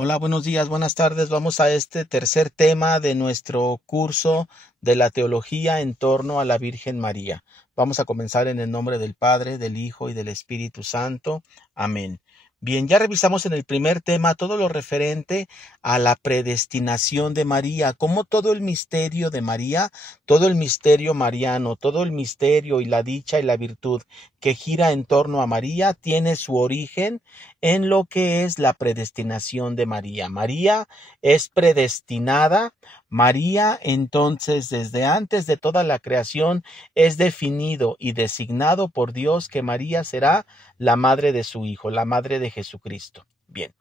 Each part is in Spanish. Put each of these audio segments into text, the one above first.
Hola, buenos días, buenas tardes. Vamos a este tercer tema de nuestro curso de la teología en torno a la Virgen María. Vamos a comenzar en el nombre del Padre, del Hijo y del Espíritu Santo. Amén. Bien, ya revisamos en el primer tema todo lo referente a la predestinación de María, como todo el misterio de María, todo el misterio mariano, todo el misterio y la dicha y la virtud que gira en torno a María tiene su origen en lo que es la predestinación de María. María es predestinada. María, entonces, desde antes de toda la creación, es definido y designado por Dios que María será la madre de su Hijo, la madre de Jesucristo. Bien,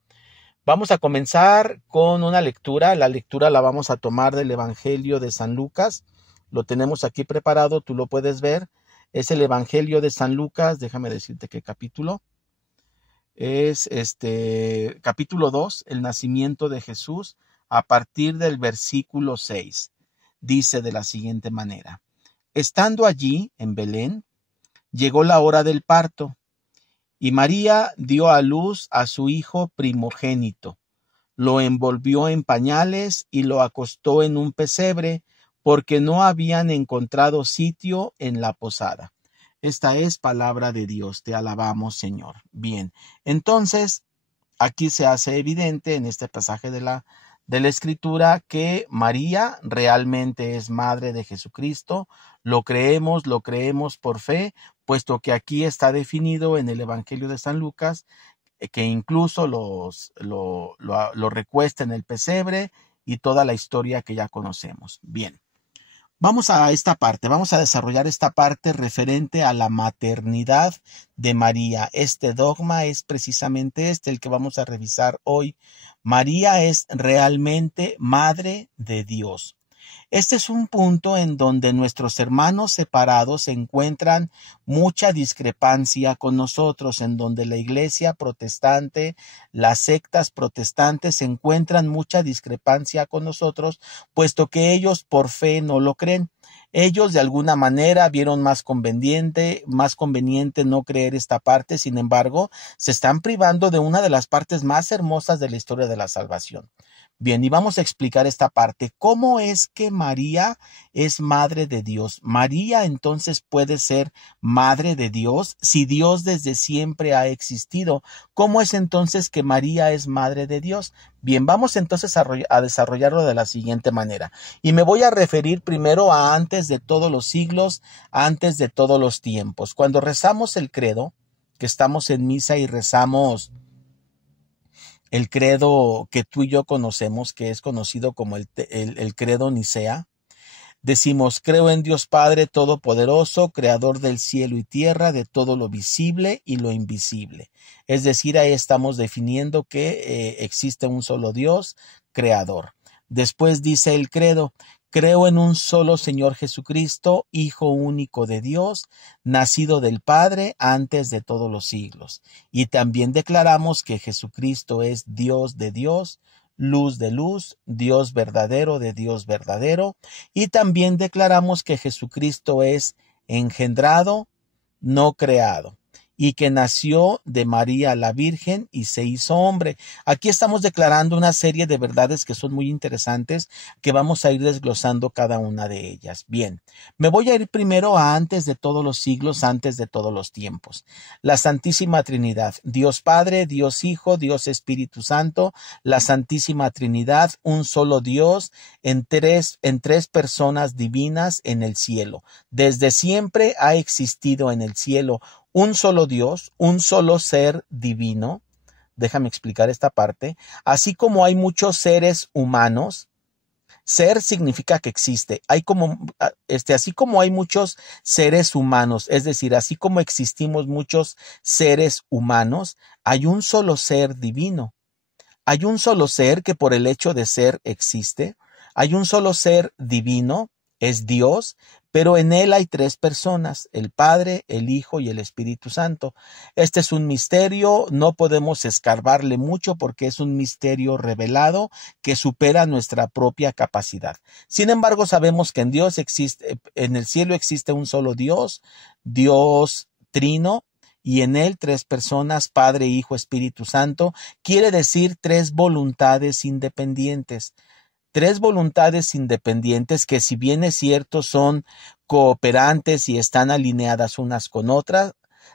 vamos a comenzar con una lectura. La lectura la vamos a tomar del Evangelio de San Lucas. Lo tenemos aquí preparado, tú lo puedes ver. Es el Evangelio de San Lucas, déjame decirte qué capítulo. Es capítulo 2, el nacimiento de Jesús, a partir del versículo 6. Dice de la siguiente manera: Estando allí, en Belén, llegó la hora del parto, y María dio a luz a su hijo primogénito. Lo envolvió en pañales y lo acostó en un pesebre, porque no habían encontrado sitio en la posada. Esta es palabra de Dios, te alabamos, Señor. Bien, entonces aquí se hace evidente en este pasaje de la Escritura que María realmente es madre de Jesucristo. Lo creemos por fe, puesto que aquí está definido en el Evangelio de San Lucas que incluso lo recuesta en el pesebre y toda la historia que ya conocemos. Bien. Vamos a esta parte, vamos a desarrollar esta parte referente a la maternidad de María. Este dogma es precisamente el que vamos a revisar hoy. María es realmente madre de Dios. Este es un punto en donde nuestros hermanos separados encuentran mucha discrepancia con nosotros, en donde la iglesia protestante, las sectas protestantes encuentran mucha discrepancia con nosotros, puesto que ellos por fe no lo creen. Ellos de alguna manera vieron más conveniente no creer esta parte, sin embargo, se están privando de una de las partes más hermosas de la historia de la salvación. Bien, y vamos a explicar esta parte. ¿Cómo es que María es madre de Dios? María entonces puede ser madre de Dios si Dios desde siempre ha existido. ¿Cómo es entonces que María es madre de Dios? Bien, vamos entonces a desarrollarlo de la siguiente manera. Y me voy a referir primero a antes de todos los siglos, antes de todos los tiempos. Cuando rezamos el credo, que estamos en misa y rezamos el credo que tú y yo conocemos, que es conocido como el credo Nicea, decimos: creo en Dios Padre Todopoderoso, creador del cielo y tierra, de todo lo visible y lo invisible. Es decir, ahí estamos definiendo que existe un solo Dios, creador. Después dice el credo: creo en un solo Señor Jesucristo, Hijo único de Dios, nacido del Padre antes de todos los siglos. Y también declaramos que Jesucristo es Dios de Dios, luz de luz, Dios verdadero de Dios verdadero. Y también declaramos que Jesucristo es engendrado, no creado, y que nació de María la Virgen y se hizo hombre. Aquí estamos declarando una serie de verdades que son muy interesantes, que vamos a ir desglosando cada una de ellas. Bien, me voy a ir primero a antes de todos los siglos, antes de todos los tiempos. La Santísima Trinidad, Dios Padre, Dios Hijo, Dios Espíritu Santo, la Santísima Trinidad, un solo Dios, en tres personas divinas en el cielo. Desde siempre ha existido en el cielo un solo Dios, un solo ser divino. Déjame explicar esta parte. Así como hay muchos seres humanos, ser significa que existe. Así como hay muchos seres humanos, es decir, así como existimos muchos seres humanos, hay un solo ser divino. Hay un solo ser que por el hecho de ser existe. Hay un solo ser divino, es Dios, pero en él hay tres personas: el Padre, el Hijo y el Espíritu Santo. Este es un misterio, no podemos escarbarle mucho porque es un misterio revelado que supera nuestra propia capacidad. Sin embargo, sabemos que en el cielo existe un solo Dios, Dios Trino, y en él tres personas, Padre, Hijo, Espíritu Santo, quiere decir tres voluntades independientes. Tres voluntades independientes que, si bien es cierto, son cooperantes y están alineadas unas con otras,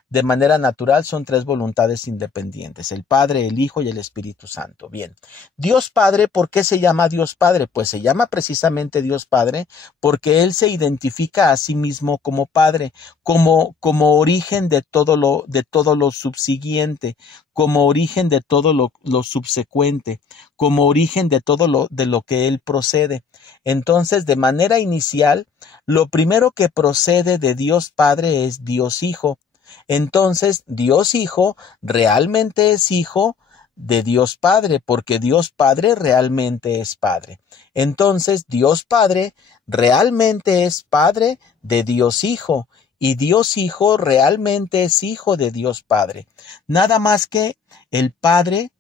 de manera natural son tres voluntades independientes, el Padre, el Hijo y el Espíritu Santo. Bien, Dios Padre, ¿por qué se llama Dios Padre? Pues se llama precisamente Dios Padre porque Él se identifica a sí mismo como Padre, como origen de todo lo subsiguiente, como origen de todo lo subsecuente, como origen de todo de lo que Él procede. Entonces, de manera inicial, lo primero que procede de Dios Padre es Dios Hijo. Entonces, Dios Hijo realmente es hijo de Dios Padre, porque Dios Padre realmente es Padre. Entonces, Dios Padre realmente es Padre de Dios Hijo, y Dios Hijo realmente es hijo de Dios Padre. Nada más que el Padre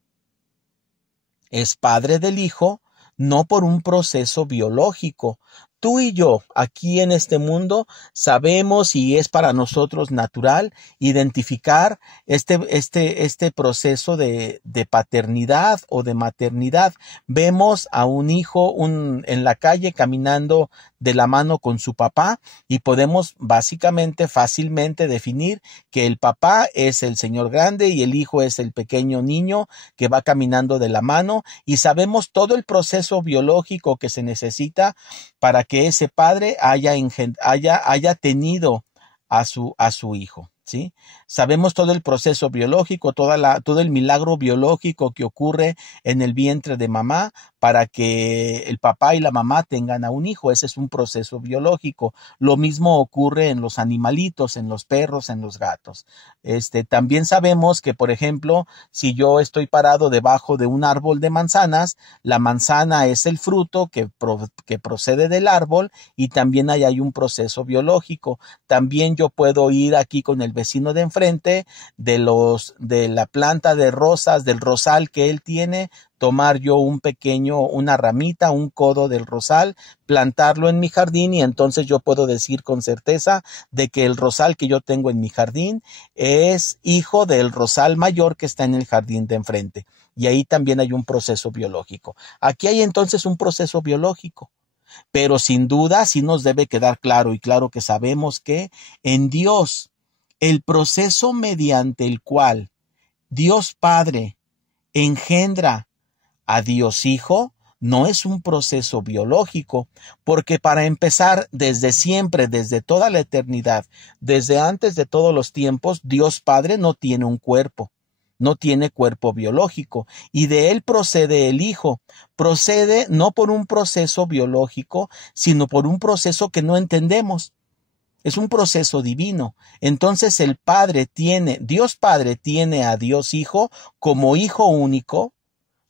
es Padre del Hijo, no por un proceso biológico. Tú y yo, aquí en este mundo, sabemos y es para nosotros natural identificar este proceso de paternidad o de maternidad. Vemos a un hijo en la calle caminando de la mano con su papá y podemos básicamente, fácilmente definir que el papá es el señor grande y el hijo es el pequeño niño que va caminando de la mano, y sabemos todo el proceso biológico que se necesita para que ese padre haya tenido a su hijo, ¿sí? Sabemos todo el proceso biológico, todo el milagro biológico que ocurre en el vientre de mamá para que el papá y la mamá tengan a un hijo. Ese es un proceso biológico. Lo mismo ocurre en los animalitos, en los perros, en los gatos. También sabemos que, por ejemplo, si yo estoy parado debajo de un árbol de manzanas, la manzana es el fruto que procede del árbol, y también hay un proceso biológico. También yo puedo ir aquí con el vecino de enfrente de la planta de rosas, del rosal que él tiene, tomar yo una ramita, un codo del rosal, plantarlo en mi jardín, y entonces yo puedo decir con certeza de que el rosal que yo tengo en mi jardín es hijo del rosal mayor que está en el jardín de enfrente. Y ahí también hay un proceso biológico. Aquí hay entonces un proceso biológico. Pero sin duda sí nos debe quedar claro, y claro que sabemos que en Dios, el proceso mediante el cual Dios Padre engendra a Dios Hijo no es un proceso biológico, porque para empezar, desde siempre, desde toda la eternidad, desde antes de todos los tiempos, Dios Padre no tiene un cuerpo. No tiene cuerpo biológico, y de él procede el Hijo. Procede no por un proceso biológico, sino por un proceso que no entendemos. Es un proceso divino. Entonces Dios Padre tiene a Dios Hijo como Hijo único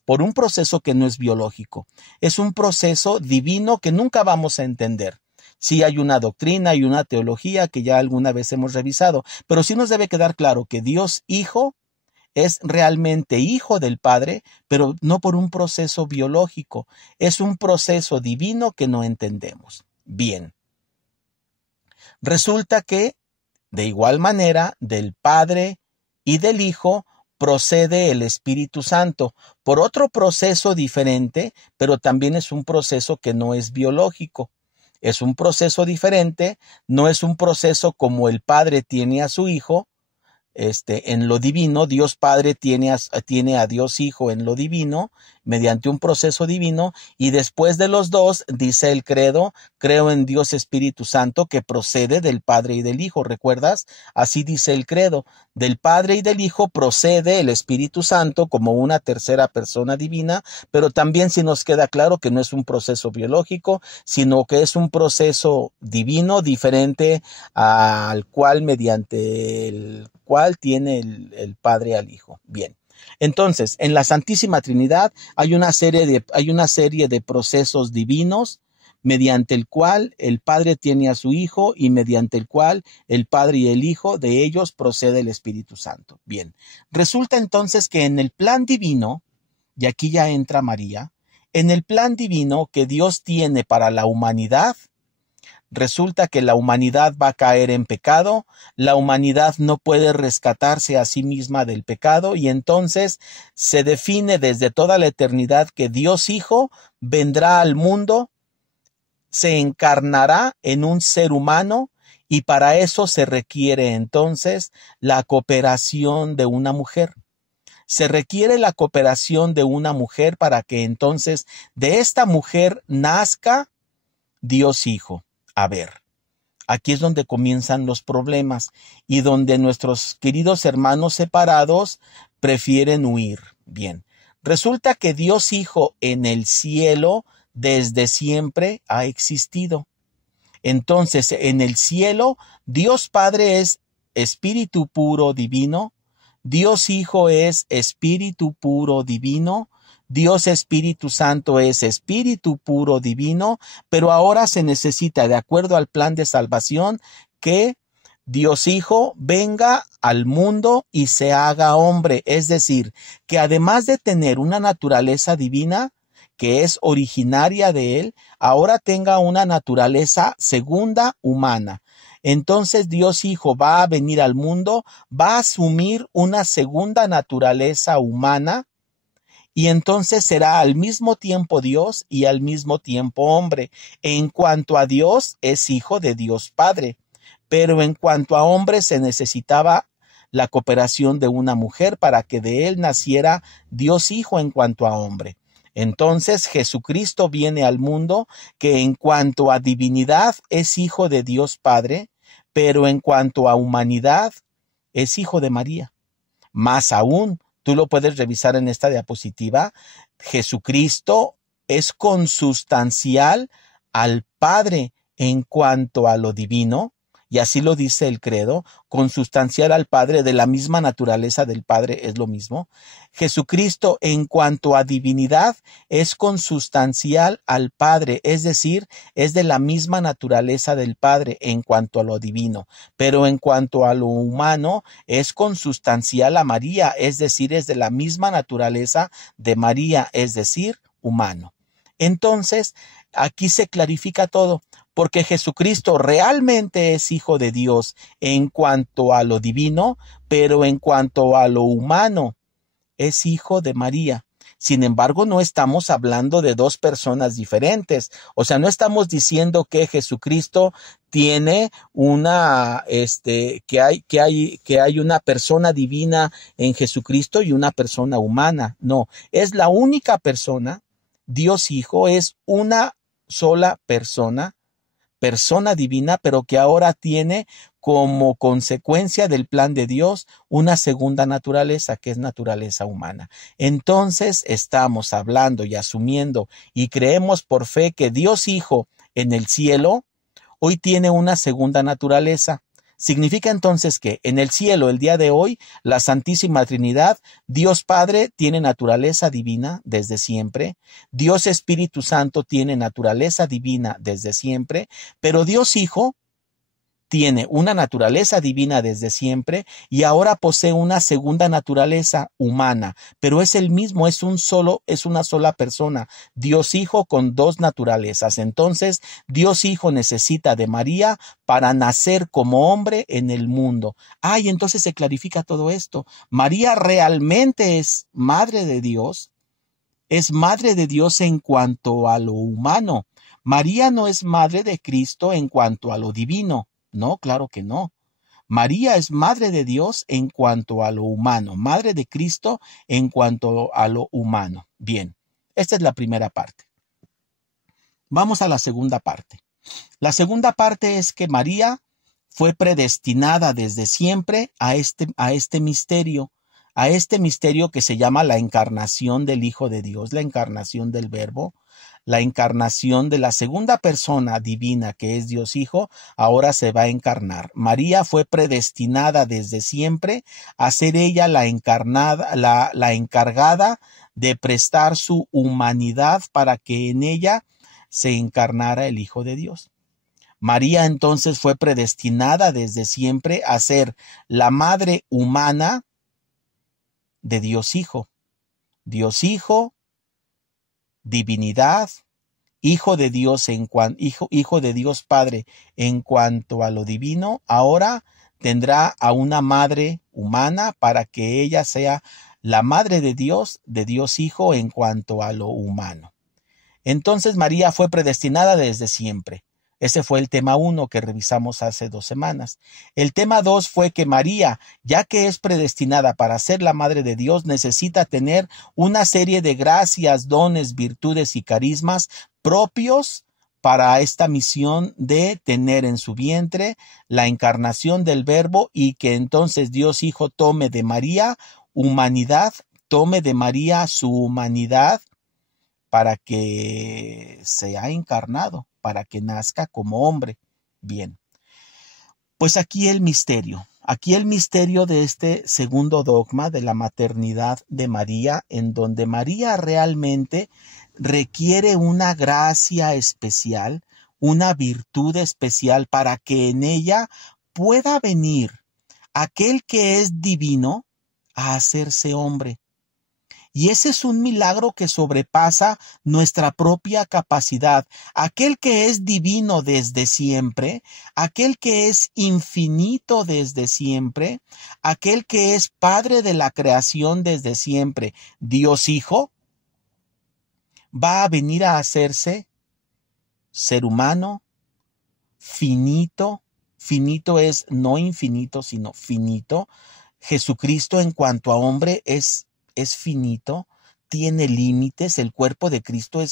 por un proceso que no es biológico. Es un proceso divino que nunca vamos a entender. Sí hay una doctrina y una teología que ya alguna vez hemos revisado, pero sí nos debe quedar claro que Dios Hijo es realmente hijo del Padre, pero no por un proceso biológico. Es un proceso divino que no entendemos. Bien. Resulta que, de igual manera, del Padre y del Hijo procede el Espíritu Santo por otro proceso diferente, pero también es un proceso que no es biológico. Es un proceso diferente, no es un proceso como el Padre tiene a su Hijo. En lo divino, Dios Padre tiene a Dios Hijo en lo divino, mediante un proceso divino, y después de los dos, dice el credo, creo en Dios Espíritu Santo, que procede del Padre y del Hijo. ¿Recuerdas? Así dice el credo, del Padre y del Hijo procede el Espíritu Santo como una tercera persona divina, pero también sí nos queda claro que no es un proceso biológico, sino que es un proceso divino diferente al cual, mediante el cual tiene el Padre al Hijo. Bien. Entonces, en la Santísima Trinidad hay una serie de procesos divinos mediante el cual el Padre tiene a su Hijo y mediante el cual el Padre y el Hijo, de ellos procede el Espíritu Santo. Bien, resulta entonces que en el plan divino, y aquí ya entra María, en el plan divino que Dios tiene para la humanidad, Resulta que la humanidad va a caer en pecado, la humanidad no puede rescatarse a sí misma del pecado y entonces se define desde toda la eternidad que Dios Hijo vendrá al mundo, se encarnará en un ser humano y para eso se requiere entonces la cooperación de una mujer. Se requiere la cooperación de una mujer para que entonces de esta mujer nazca Dios Hijo. A ver, aquí es donde comienzan los problemas y donde nuestros queridos hermanos separados prefieren huir. Bien, resulta que Dios Hijo en el cielo desde siempre ha existido. Entonces, en el cielo, Dios Padre es espíritu puro divino, Dios Hijo es espíritu puro divino, Dios Espíritu Santo es espíritu puro divino, pero ahora se necesita, de acuerdo al plan de salvación, que Dios Hijo venga al mundo y se haga hombre, es decir, que además de tener una naturaleza divina, que es originaria de él, ahora tenga una naturaleza segunda humana. Entonces Dios Hijo va a venir al mundo, va a asumir una segunda naturaleza humana y entonces será al mismo tiempo Dios y al mismo tiempo hombre. En cuanto a Dios, es hijo de Dios Padre, pero en cuanto a hombre se necesitaba la cooperación de una mujer para que de él naciera Dios Hijo en cuanto a hombre. Entonces Jesucristo viene al mundo que en cuanto a divinidad es hijo de Dios Padre, pero en cuanto a humanidad es hijo de María. Más aún, tú lo puedes revisar en esta diapositiva, Jesucristo es consustancial al Padre en cuanto a lo divino, y así lo dice el credo, consustancial al Padre, de la misma naturaleza del Padre es lo mismo. Jesucristo en cuanto a divinidad es consustancial al Padre, es decir, es de la misma naturaleza del Padre en cuanto a lo divino, pero en cuanto a lo humano es consustancial a María, es decir, es de la misma naturaleza de María, es decir, humano. Entonces, aquí se clarifica todo, porque Jesucristo realmente es hijo de Dios en cuanto a lo divino, pero en cuanto a lo humano es hijo de María. Sin embargo, no estamos hablando de dos personas diferentes. O sea, no estamos diciendo que Jesucristo tiene que hay una persona divina en Jesucristo y una persona humana. No, es la única persona. Dios Hijo es una sola persona divina, pero que ahora tiene como consecuencia del plan de Dios una segunda naturaleza, que es naturaleza humana. Entonces estamos hablando y asumiendo y creemos por fe que Dios Hijo en el cielo hoy tiene una segunda naturaleza. Significa entonces que en el cielo, el día de hoy, la Santísima Trinidad, Dios Padre tiene naturaleza divina desde siempre, Dios Espíritu Santo tiene naturaleza divina desde siempre, pero Dios Hijo tiene una naturaleza divina desde siempre y ahora posee una segunda naturaleza humana, pero es el mismo, es una sola persona, Dios Hijo con dos naturalezas. Entonces, Dios Hijo necesita de María para nacer como hombre en el mundo. Y entonces se clarifica todo esto. María realmente es madre de Dios, es madre de Dios en cuanto a lo humano. María no es madre de Cristo en cuanto a lo divino. No, claro que no. María es madre de Dios en cuanto a lo humano, madre de Cristo en cuanto a lo humano. Bien, esta es la primera parte. Vamos a la segunda parte. La segunda parte es que María fue predestinada desde siempre a este misterio que se llama la encarnación del Hijo de Dios, la encarnación del Verbo, la encarnación de la segunda persona divina que es Dios Hijo, ahora se va a encarnar. María fue predestinada desde siempre a ser ella la encargada de prestar su humanidad para que en ella se encarnara el Hijo de Dios. María entonces fue predestinada desde siempre a ser la madre humana de Dios Hijo. Dios Hijo, divinidad hijo de Dios hijo de Dios Padre en cuanto a lo divino, ahora tendrá a una madre humana para que ella sea la madre de Dios Hijo en cuanto a lo humano. Entonces María fue predestinada desde siempre. Ese fue el tema 1 que revisamos hace 2 semanas. El tema 2 fue que María, ya que es predestinada para ser la madre de Dios, necesita tener una serie de gracias, dones, virtudes y carismas propios para esta misión de tener en su vientre la encarnación del Verbo y que entonces Dios Hijo tome de María humanidad, tome de María su humanidad para que sea encarnado, para que nazca como hombre. Bien, pues aquí el misterio de este segundo dogma de la maternidad de María, en donde María realmente requiere una gracia especial, una virtud especial para que en ella pueda venir aquel que es divino a hacerse hombre. Y ese es un milagro que sobrepasa nuestra propia capacidad. Aquel que es divino desde siempre, aquel que es infinito desde siempre, aquel que es Padre de la creación desde siempre, Dios Hijo, va a venir a hacerse ser humano, finito. Finito es no infinito, sino finito. Jesucristo en cuanto a hombre es finito, tiene límites, el cuerpo de Cristo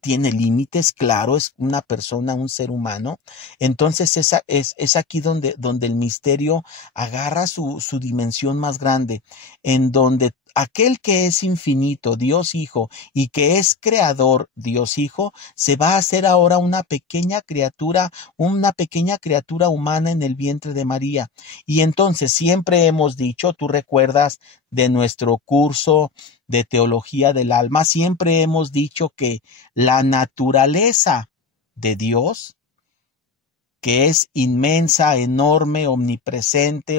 tiene límites, claro, es una persona, un ser humano. Entonces es aquí donde el misterio agarra su dimensión más grande, en donde aquel que es infinito, Dios Hijo, y que es creador, Dios Hijo, se va a hacer ahora una pequeña criatura humana en el vientre de María. Y entonces siempre hemos dicho, tú recuerdas de nuestro curso de teología del alma, siempre hemos dicho que la naturaleza de Dios, que es inmensa, enorme, omnipresente,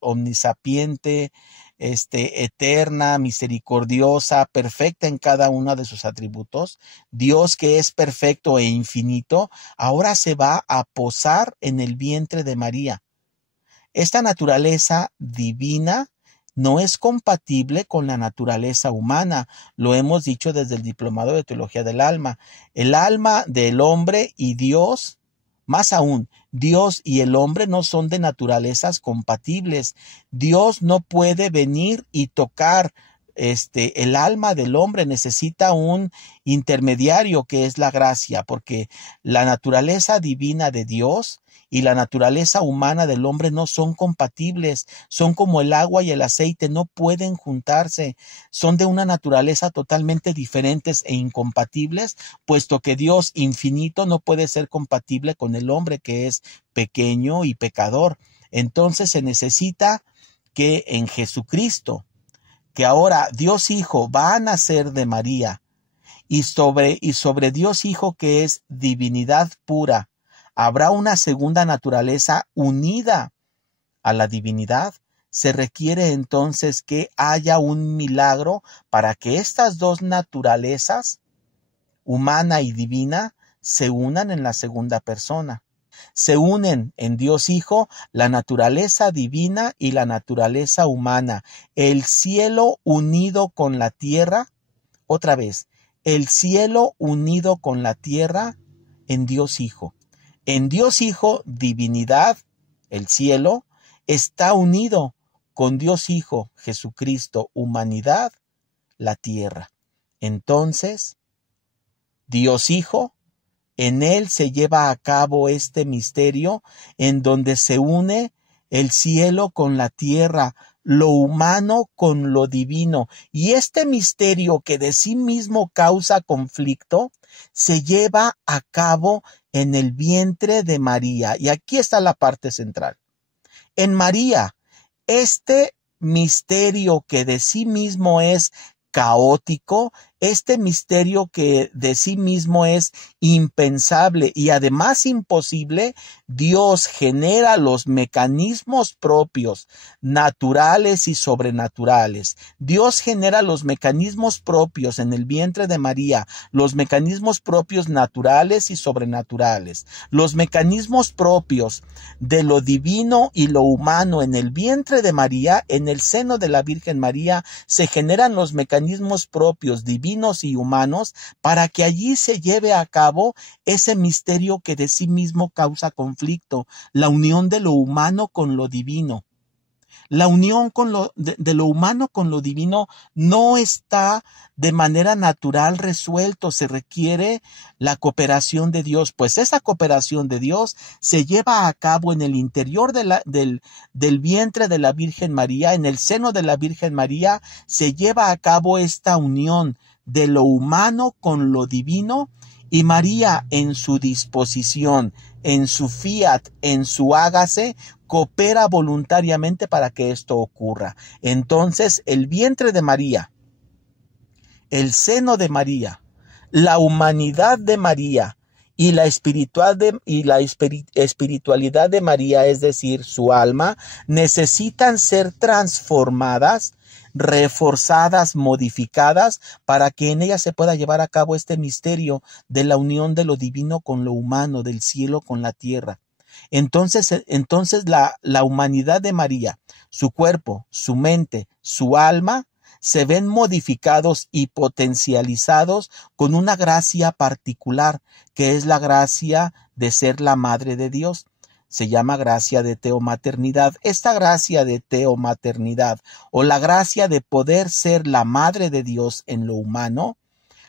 omnisapiente, eterna, misericordiosa, perfecta en cada uno de sus atributos, Dios que es perfecto e infinito, ahora se va a posar en el vientre de María. Esta naturaleza divina no es compatible con la naturaleza humana, lo hemos dicho desde el diplomado de teología del alma. El alma del hombre y Dios, más aún, Dios y el hombre no son de naturalezas compatibles. Dios no puede venir y tocar el alma del hombre, necesita un intermediario que es la gracia, porque la naturaleza divina de Dios y la naturaleza humana del hombre no son compatibles, son como el agua y el aceite, no pueden juntarse, son de una naturaleza totalmente diferentes e incompatibles, puesto que Dios infinito no puede ser compatible con el hombre que es pequeño y pecador. Entonces se necesita que en Jesucristo, que ahora Dios Hijo va a nacer de María, y sobre Dios Hijo, que es divinidad pura, habrá una segunda naturaleza unida a la divinidad. Se requiere entonces que haya un milagro para que estas dos naturalezas, humana y divina, se unan en la segunda persona. Se unen en Dios Hijo la naturaleza divina y la naturaleza humana, el cielo unido con la tierra. Otra vez, el cielo unido con la tierra en Dios Hijo. En Dios Hijo, divinidad, el cielo, está unido con Dios Hijo, Jesucristo, humanidad, la tierra. Entonces, Dios Hijo, en él se lleva a cabo este misterio en donde se une el cielo con la tierra, lo humano con lo divino. Y este misterio que de sí mismo causa conflicto, se lleva a cabo en el vientre de María. Y aquí está la parte central. En María, este misterio que de sí mismo es caótico, este misterio que de sí mismo es impensable y además imposible, Dios genera los mecanismos propios, naturales y sobrenaturales. Dios genera los mecanismos propios en el vientre de María, los mecanismos propios naturales y sobrenaturales, los mecanismos propios de lo divino y lo humano en el vientre de María, en el seno de la Virgen María, se generan los mecanismos propios divinos y humanos para que allí se lleve a cabo ese misterio que de sí mismo causa conflicto, la unión de lo humano con lo divino. La unión de lo humano con lo divino no está de manera natural resuelto, se requiere la cooperación de Dios, pues esa cooperación de Dios se lleva a cabo en el interior del vientre de la Virgen María, en el seno de la Virgen María, se lleva a cabo esta unión de lo humano con lo divino, y María en su disposición, en su fiat, en su hágase, coopera voluntariamente para que esto ocurra. Entonces, el vientre de María, el seno de María, la humanidad de María y la espiritualidad de María, es decir, su alma, necesitan ser transformadas, reforzadas, modificadas, para que en ella se pueda llevar a cabo este misterio de la unión de lo divino con lo humano, del cielo con la tierra. Entonces la humanidad de María, su cuerpo, su mente, su alma, se ven modificados y potencializados con una gracia particular, que es la gracia de ser la madre de Dios. Se llama gracia de teomaternidad. Esta gracia de teomaternidad, o la gracia de poder ser la madre de Dios en lo humano,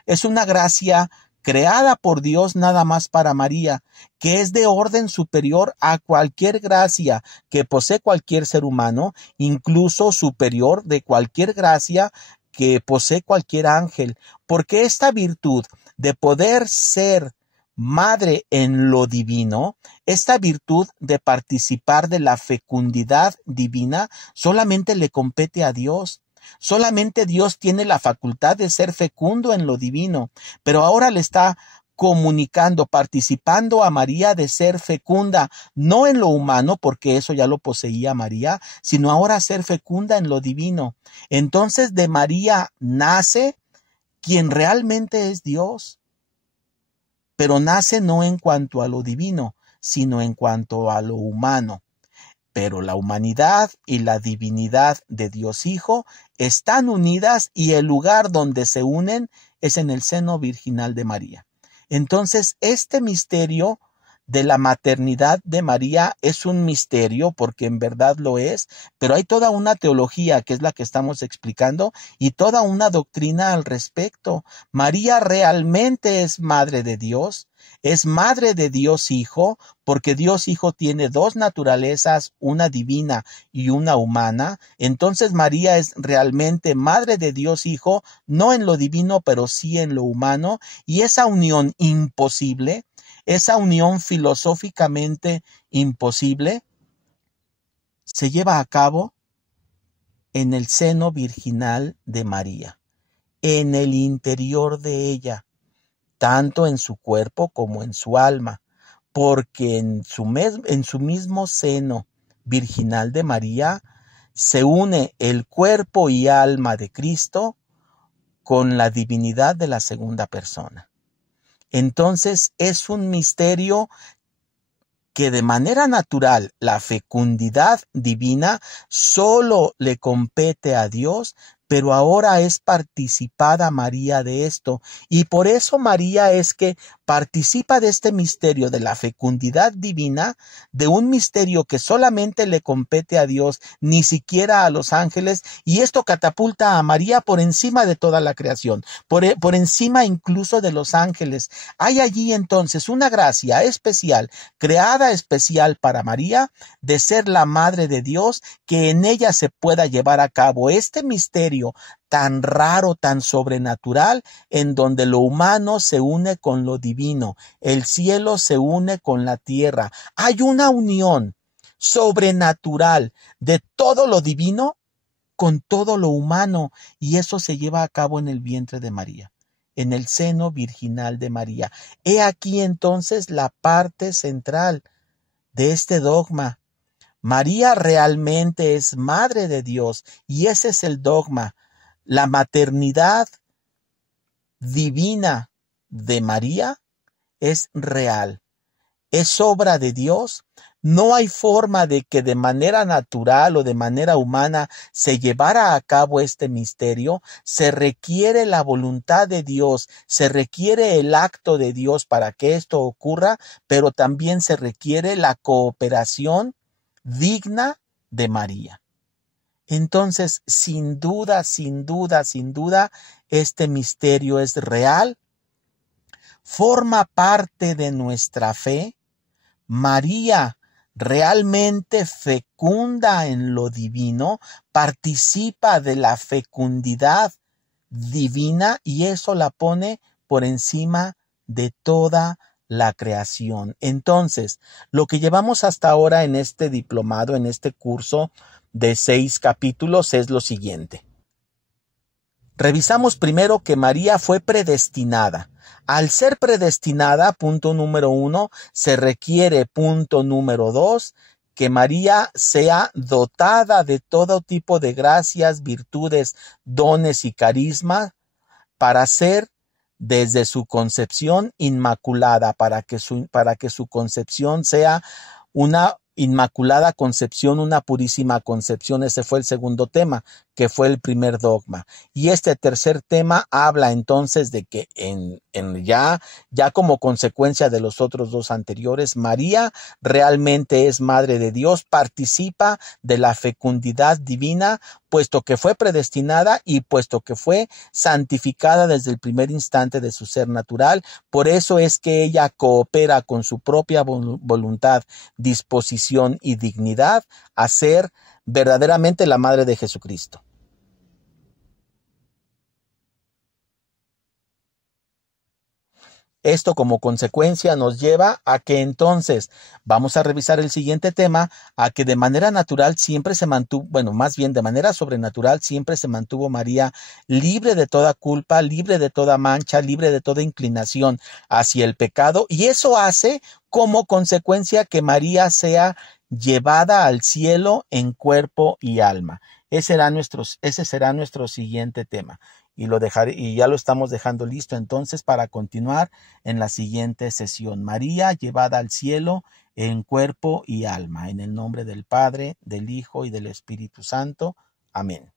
es una gracia creada por Dios nada más para María, que es de orden superior a cualquier gracia que posee cualquier ser humano, incluso superior de cualquier gracia que posee cualquier ángel, porque esta virtud de poder ser madre en lo divino, esta virtud de participar de la fecundidad divina, solamente le compete a Dios. Solamente Dios tiene la facultad de ser fecundo en lo divino, pero ahora le está comunicando, participando a María de ser fecunda, no en lo humano, porque eso ya lo poseía María, sino ahora ser fecunda en lo divino. Entonces de María nace quien realmente es Dios, pero nace no en cuanto a lo divino, sino en cuanto a lo humano. Pero la humanidad y la divinidad de Dios Hijo están unidas, y el lugar donde se unen es en el seno virginal de María. Entonces, este misterio de la maternidad de María es un misterio, porque en verdad lo es, pero hay toda una teología, que es la que estamos explicando, y toda una doctrina al respecto. María realmente es madre de Dios. Es madre de Dios Hijo, porque Dios Hijo tiene dos naturalezas, una divina y una humana. Entonces María es realmente madre de Dios Hijo, no en lo divino, pero sí en lo humano. Y esa unión imposible, esa unión filosóficamente imposible, se lleva a cabo en el seno virginal de María, en el interior de ella, tanto en su cuerpo como en su alma, porque en su mismo seno virginal de María se une el cuerpo y alma de Cristo con la divinidad de la segunda persona. Entonces es un misterio que de manera natural la fecundidad divina solo le compete a Dios, pero ahora es participada María de esto, y por eso María es que participa de este misterio de la fecundidad divina, de un misterio que solamente le compete a Dios, ni siquiera a los ángeles, y esto catapulta a María por encima de toda la creación, por encima incluso de los ángeles. Hay allí entonces una gracia especial, creada especial para María, de ser la madre de Dios, que en ella se pueda llevar a cabo este misterio tan raro, tan sobrenatural, en donde lo humano se une con lo divino, el cielo se une con la tierra. Hay una unión sobrenatural de todo lo divino con todo lo humano, y eso se lleva a cabo en el vientre de María. en el seno virginal de María. He aquí entonces la parte central de este dogma. María realmente es madre de Dios y ese es el dogma. La maternidad divina de María es real, es obra de Dios. No hay forma de que de manera natural o de manera humana se llevara a cabo este misterio. Se requiere la voluntad de Dios, se requiere el acto de Dios para que esto ocurra, pero también se requiere la cooperación digna de María. Entonces, sin duda, este misterio es real, forma parte de nuestra fe. María realmente fecunda en lo divino, participa de la fecundidad divina y eso la pone por encima de toda la creación. Entonces, lo que llevamos hasta ahora en este diplomado, en este curso de 6 capítulos es lo siguiente. Revisamos primero que María fue predestinada. Al ser predestinada, punto número 1, se requiere, punto número 2, que María sea dotada de todo tipo de gracias, virtudes, dones y carisma para ser desde su concepción inmaculada, para que su concepción sea una inmaculada concepción, una purísima concepción. Ese fue el segundo tema, que fue el primer dogma. Y este tercer tema habla entonces de que ya como consecuencia de los otros dos anteriores, María realmente es madre de Dios, participa de la fecundidad divina, puesto que fue predestinada y puesto que fue santificada desde el primer instante de su ser natural. Por eso es que ella coopera con su propia voluntad, disposición y dignidad a ser verdaderamente la madre de Jesucristo. Esto como consecuencia nos lleva a que entonces vamos a revisar el siguiente tema, a que de manera natural siempre se mantuvo, bueno, más bien de manera sobrenatural siempre se mantuvo María libre de toda culpa, libre de toda mancha, libre de toda inclinación hacia el pecado, y eso hace como consecuencia que María sea llevada al cielo en cuerpo y alma. Ese será nuestro siguiente tema. Y ya lo estamos dejando listo entonces para continuar en la siguiente sesión. María llevada al cielo en cuerpo y alma, en el nombre del Padre, del Hijo y del Espíritu Santo. Amén.